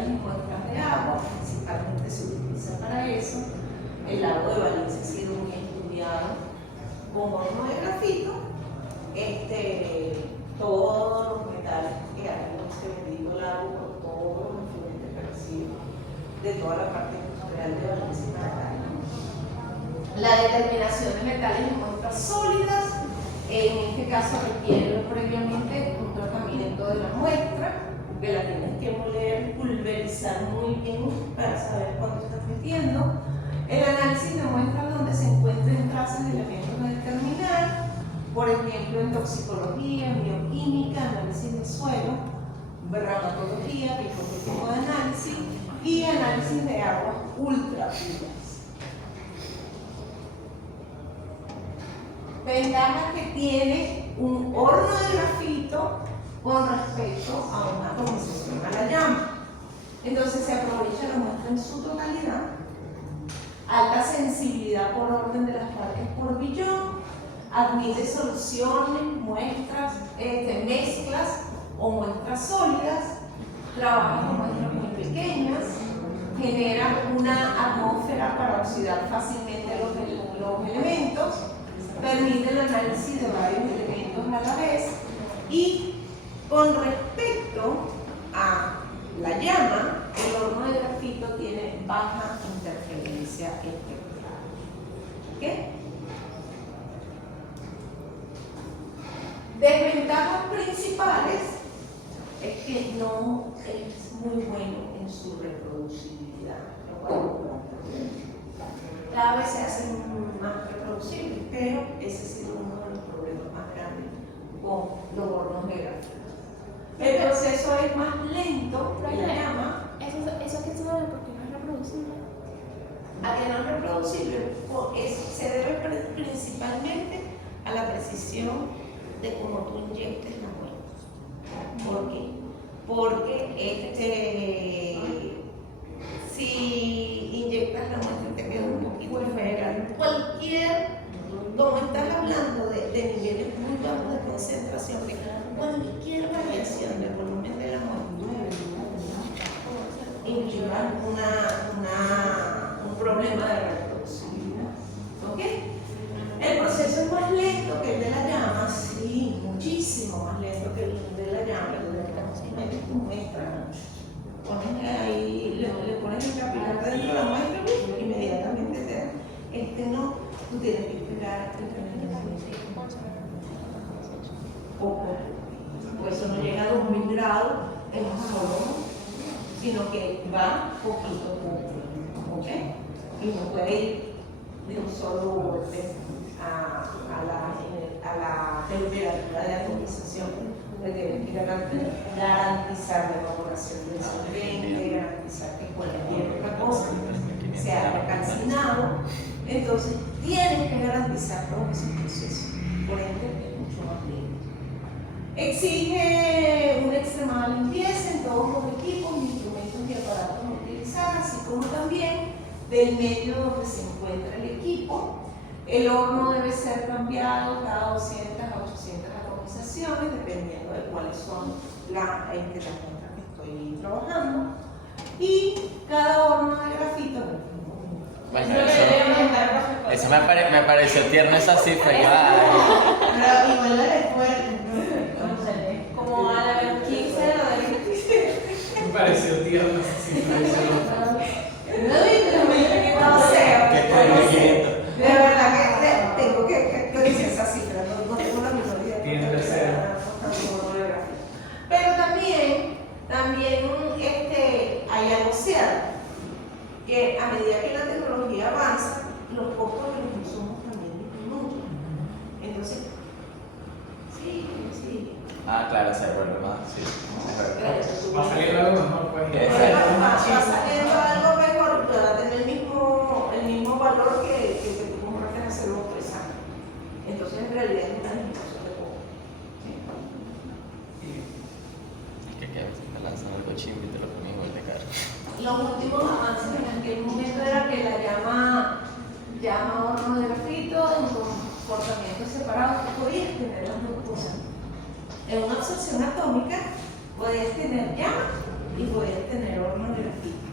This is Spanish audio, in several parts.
metales y muestras de agua, principalmente se utiliza para eso. El lago de Valencia ha sido muy estudiado con horno de grafito. Todos los metales que hay en ese bendito lago, por todos los influentes que reciben de toda la parte industrial de Valencia y Maracaibo. La determinación de metales en muestras sólidas, en este caso requiere previamente un tratamiento de la muestra, que la tienes que moler, pulverizar muy bien para saber cuánto estás metiendo. El análisis de muestras donde se encuentren trazas de elementos a determinar, por ejemplo en toxicología, en bioquímica, análisis de suelo, bromatología, que es otro tipo de análisis, y análisis de aguas ultrapuras. Ventajas que tiene un horno de grafito con respecto a una atomización a la llama. Entonces se aprovecha la muestra en su totalidad, alta sensibilidad por orden de las partes por billón, admite soluciones, muestras, mezclas o muestras sólidas, trabaja con muestras muy pequeñas, genera una atmósfera para oxidar fácilmente los elementos, permite el análisis de varios elementos a la vez y con respecto a la llama, el horno de grafito tiene baja interferencia espectral. ¿Ok? Desventajas principales es que no es muy bueno en su reproducibilidad. Cada vez se hacen más reproducibles, pero ese ha sido uno de los problemas más grandes con los hornos de grafito. El proceso es más lento que la llama. ¿Eso qué se debe? Porque no es reproducible. A que no es reproducible, se debe principalmente a la precisión de cómo tú inyectes la muestra. ¿Por qué? Porque si inyectas la muestra te queda un poquito fuera. Como estás hablando de niveles muy bajos de concentración, de cualquier variación del volumen de la muestra implica un problema de reproducibilidad. ¿Ok? El proceso es más lento que el de la llama, sí, muchísimo más lento que el de la llama. Metes tu muestra, pones ahí, le pones el capilar dentro de la muestra y inmediatamente no, tú tienes que esperar pues eso no llega a 2000 grados en un solo, sino que va poquito a poco, ¿ok? Y no puede ir de un solo golpe a la temperatura de atomización. Tienes que garantizar la evaporación del solvente, garantizar que cualquier otra cosa se haya calcinado. Entonces, tienes que garantizar todo ese proceso. Por ende, es mucho más lento. Exige una extremada limpieza en todos los equipos, instrumentos y aparatos a utilizar, así como también del medio donde se encuentra el equipo. El horno debe ser cambiado cada 200 a 800 atomizaciones, dependiendo de cuáles son las muestras que estoy trabajando. Y cada horno de grafito. Bueno, eso me pareció tierno esa cifra. Pero igual es fuerte. Como a la 15 de la Me pareció tierno esa cifra. No sé. De verdad que tengo que decir esa cifra, no tengo la menor idea. Tiene tercero. Pero también hay algo cierto, que a medida que la tecnología avanza, los costos de los insumos también disminuyen. Entonces, sí. Ah, claro, se vuelve más, sí. Va a salir algo mejor, pues. Va saliendo algo mejor, pero va a tener el mismo valor que tú compraste hace 2 o 3 años. Entonces, en realidad es una disminución de costo. Es que a veces te lanzan algo chimbo y te lo ponen igual de caro. Los últimos avances en aquel momento era que la llama horno de grafito en comportamientos separados, que podías tener las dos cosas. En una absorción atómica podías tener llama y podías tener horno de grafito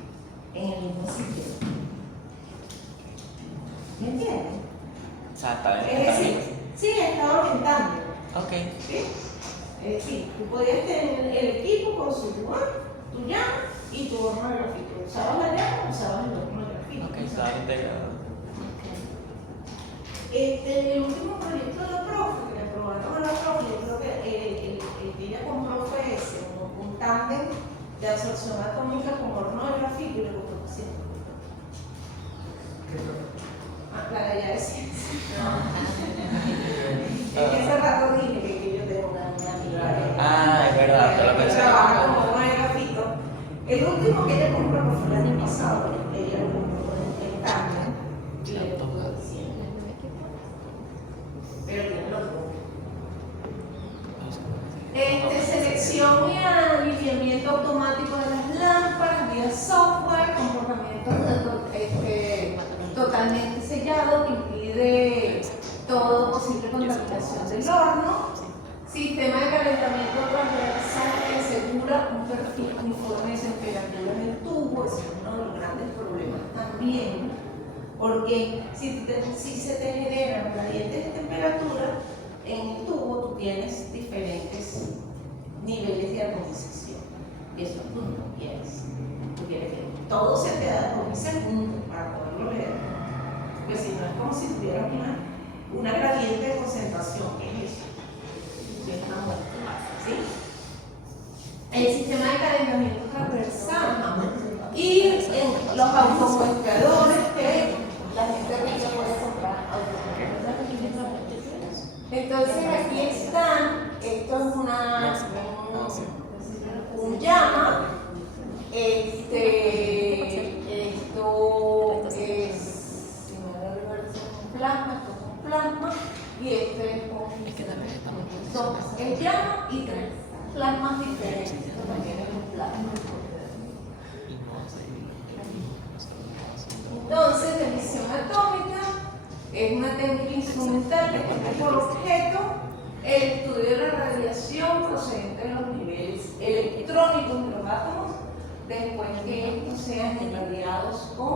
en el mismo sitio. ¿Me entiendes? O sea, está bien. Es decir, sí, estaba aumentando. Ok. ¿Sí? Es decir, tú podías tener el equipo con su lugar, tu llama y tu horno de grafito. Usabas la llama, usabas el horno de grafito. Ok, está integrado. El último proyecto de la profe, que le aprobaron a la profe, yo creo que el que ella compró fue ese, un tándem de absorción atómica con horno de grafito y le costó 100. La de allá de ciencia. Es que hace rato dije que yo tengo una amiga. Ah, es verdad, te lo que pensé. trabaja con horno de grafito. El último que ella compró que fue el año pasado, ella lo compró en tándem y le costó 100. Pero tiene los dos. Selección y alineamiento automático de las lámparas vía software, comportamiento totalmente sellado que impide todo posible contaminación del horno, sistema de calentamiento transversal que asegura un perfil uniforme de temperatura en el tubo. Ese es uno de los grandes problemas también, porque si se te generan gradientes de temperatura en el tubo, tú tienes diferentes niveles de armonización, y eso tú no quieres. Tú quieres que todo se te armonice junto para poderlo leer, porque si no es como si tuvieras una gradiente de concentración, que es eso, que es una muestra, ¿sí? El sistema de calentamiento transversal y en los automuestradores que la gente rica puede comprar automuestradores. Entonces aquí están, esto es un llama, esto es, si me da un plasma, esto es un plasma, y este es un, es llama y tres plasmas diferentes, esto también es un plasma. Entonces, la emisión atómica es una técnica instrumental que tiene por objeto el estudio de la radiación procedente de los niveles electrónicos de los átomos después que estos sean irradiados con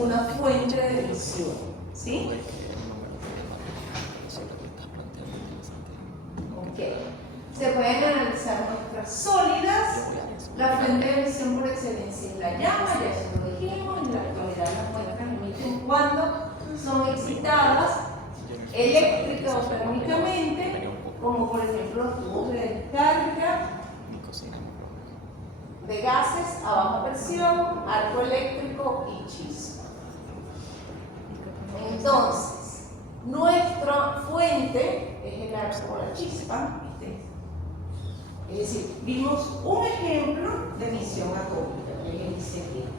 una fuente de emisión. ¿Sí? Ok. Se pueden analizar muestras sólidas. La fuente de emisión por excelencia es la llama, ya eso lo dijimos. En la actualidad las muestras emiten cuando son excitadas eléctrica o térmicamente, como por ejemplo los tubos de descarga de gases a baja presión, arco eléctrico y chispa. Entonces, nuestra fuente es el arco o la chispa, ¿viste? Es decir, vimos un ejemplo de emisión atómica, que dice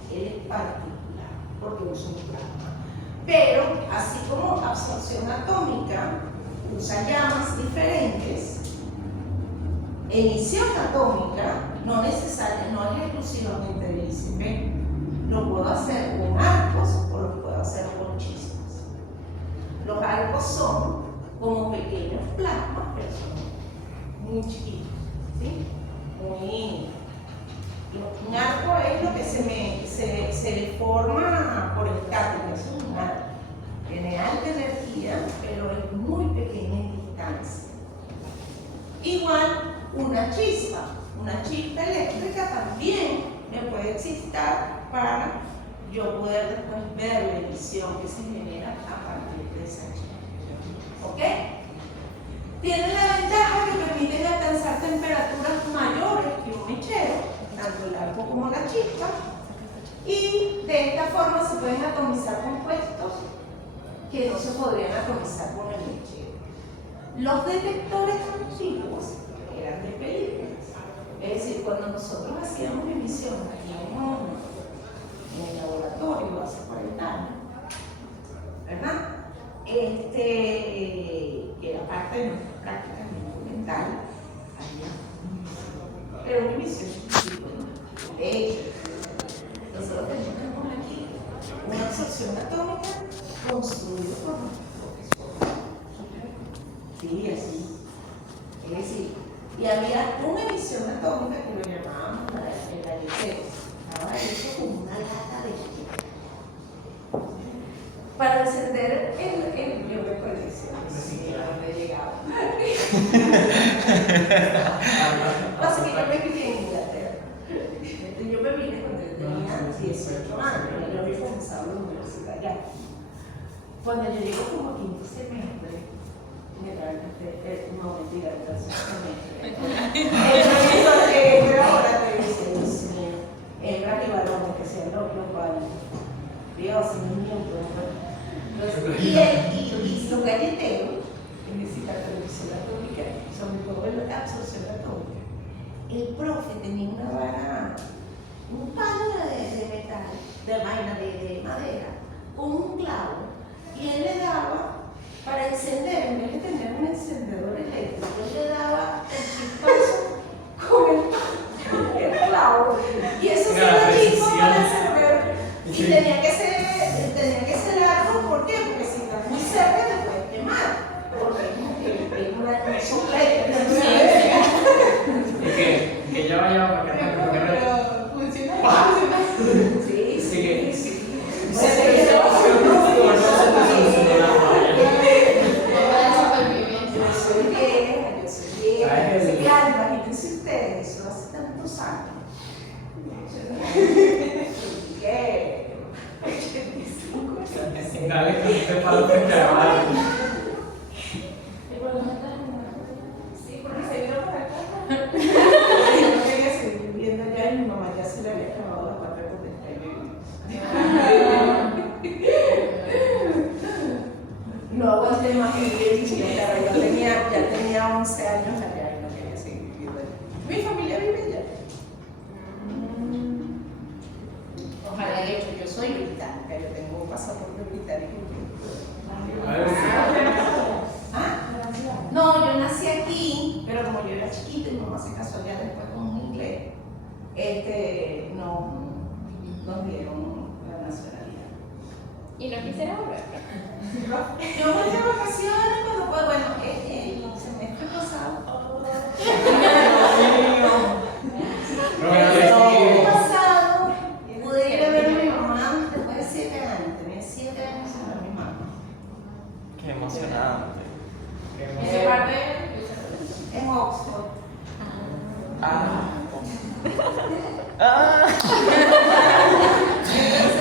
que él es particular, porque usa un plasma. Pero, así como absorción atómica usa llamas diferentes, emisión atómica no es exclusivamente del ICP. Lo puedo hacer con arcos o lo puedo hacer con chispas. Los arcos son como pequeños plasmas, pero son muy chiquitos, ¿sí? Un arco es lo que se deforma por estática, eso es un arco. Tiene alta energía, pero es muy pequeña en distancia. Igual una chispa eléctrica también me puede excitar para yo poder después ver la emisión que se genera a partir de esa chispa. ¿Ok? Tiene la ventaja que permiten alcanzar temperaturas mayores que un mechero, tanto el arco como la chispa, y de esta forma se pueden atomizar compuestos que no se podrían atomizar con el mechero. Los detectores antiguos eran de películas, es decir, cuando nosotros hacíamos emisión aquí en el laboratorio hace 40 años, ¿verdad? Que era parte de nuestra práctica instrumental, pero una emisión de hecho, nosotros tenemos aquí una absorción atómica construida por nuestros profesores. Sí, así. Es decir, y había una emisión atómica que lo llamábamos el usaba eso como una lata de para encender yo me colección, donde llegaba. Pasa que yo me crié en Inglaterra. Yo me vine cuando yo tenía 18 años, yo había comenzado la universidad ya. Cuando yo llego como a quinto semestre, no, mentira, tercer semestre. Ahora te dice, Dios mío, hembras y varones que sean los padres. Dios mío, y los galleteros, en esta televisión católica, sobre todo en la absorción católica, el profe tenía una vara, un palo de metal, de madera, con un clavo, y él le daba para encender, en vez de tener un encendedor eléctrico, él le daba el chispazo con el clavo, y eso se lo dijo para encender, y tenía que ser largo. ¿Por qué? Porque si está muy cerca te puede quemar, porque es una soplete. Y que ya vaya para que funciona. Sí. Imagínense ustedes, eso hace tantos años. ¿Qué? 85 años. dale que usted para lo que grabar. Sí, porque se vino para acá. Yo no quería seguir viviendo allá y mi mamá ya se le había acabado la patria por no aguanté más vivir, claro, ya tenía 11 años allá y no quería seguir viviendo allá. Mi familia vive allá. Ojalá, de hecho, yo soy británica, yo tengo un pasaporte británico. No, yo nací aquí, pero como yo era chiquita y mi mamá se casó allá después con un inglés, no nos dieron la nacionalidad. ¿Y no quisiera volver? Yo voy de vacaciones cuando pues bueno, el semestre pasado. El pasado pude ir a ver a mi mamá después de 7 años. Tenía 7 años sin ver a mi mamá. Qué emocionante. ¿En qué parte? En Oxford.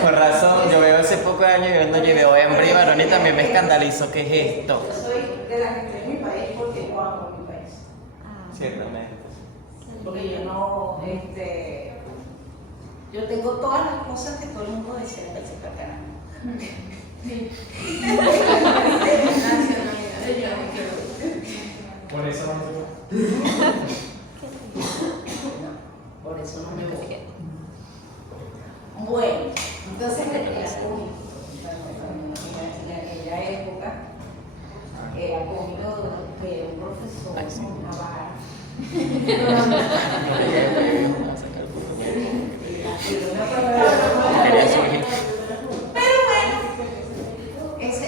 Por razón, yo veo hace pocos años viviendo allí, veo hembra y varón y también me escandalizo. ¿Qué es esto? Yo soy de la que cree en mi país porque yo amo mi país. Ciertamente. Porque yo no, yo tengo todas las cosas que todo el mundo desea que se acá. Por eso no Por eso no me voy. Bueno, entonces en aquella época era conmigo de un profesor Navarro. Pero bueno, ese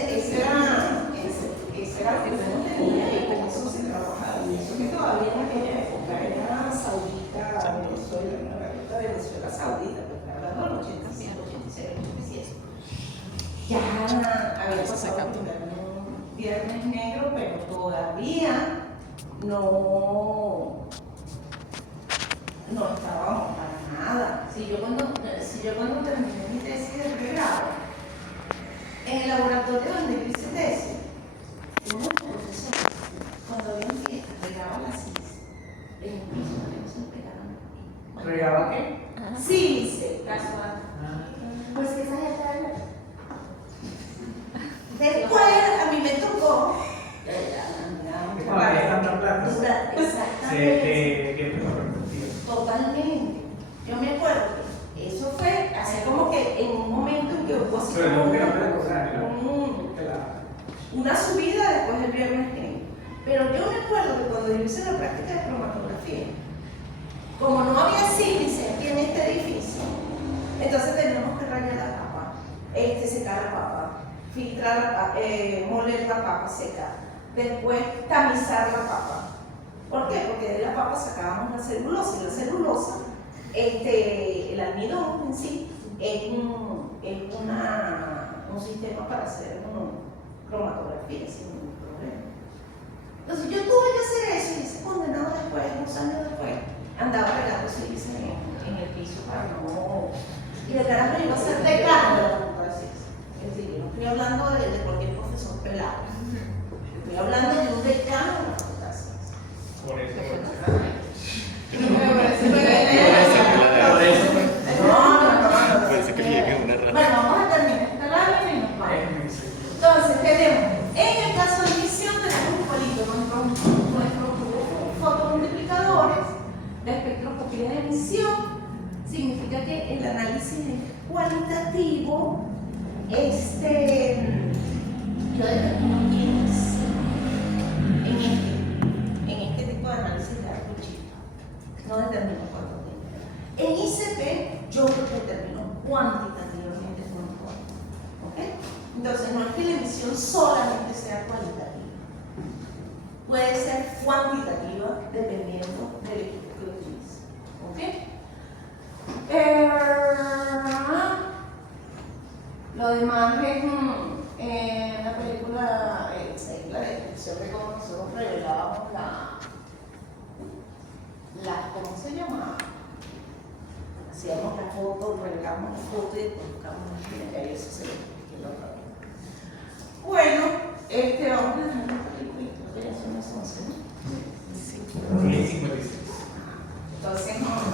era lo que uno tenía y con eso se trabajaba. Y eso que todavía en aquella época era Saudita, Venezuela Saudita, pues hablando del 85, 86, 87. Ya había pasado un viernes negro, pero todavía no estábamos para nada. Si yo cuando terminé mi tesis de pregrado, en el laboratorio donde hice tesis, unos profesores, cuando había un fiesta, regaban las sillas en el piso para que no se nos pegaran. ¿regaba qué? Sí, dice, Casual. pues que esa gente era. Después a mí me tocó. Hay tanta plata. Exactamente. Totalmente. Yo me acuerdo que eso fue así como que en un momento en que hubo así como una subida después del viernes negro. Pero yo me acuerdo que cuando yo hice la práctica de cromatografía, como no había sílice aquí en este edificio, entonces teníamos que rayar la papa, secar la papa, filtrar la papa, moler la papa, secar, después tamizar la papa. ¿Por qué? Porque de la papa sacábamos la celulosa y la celulosa el almidón en sí es un sistema para hacer cromatografía sin ningún problema. Entonces yo tuve que hacer eso y ese condenado después, unos años después, andaba regando sílice en el piso para no... Y de carajo iba a ser decano de la computación. Es decir, yo no estoy hablando de cualquier profesor pelado. Estoy hablando de un decano de la computación. Por eso. Bueno, vamos a terminar esta lámina y nos vamos. Entonces, tenemos, en el caso de emisión, tenemos igualito nuestros fotomultiplicadores de espectroscopía de emisión. Significa que el análisis es cualitativo. Yo determino quiénes en este tipo de análisis de arcochito. No determino cuánto tiempo. En ICP, yo determino cuantitativamente cuánto. ¿Ok? Entonces, no es que la emisión solamente sea cualitativa. Puede ser cuantitativa dependiendo del equipo que utilice. ¿Ok? Lo demás es la película, la descripción de cómo nosotros revelábamos ¿cómo se llama? Hacíamos la foto, revelábamos la foto y después buscamos la y eso se lo expliqué la otra vez. Bueno, vamos a dejar la película, creo que ya son las 11, ¿no? Sí, 56. Entonces,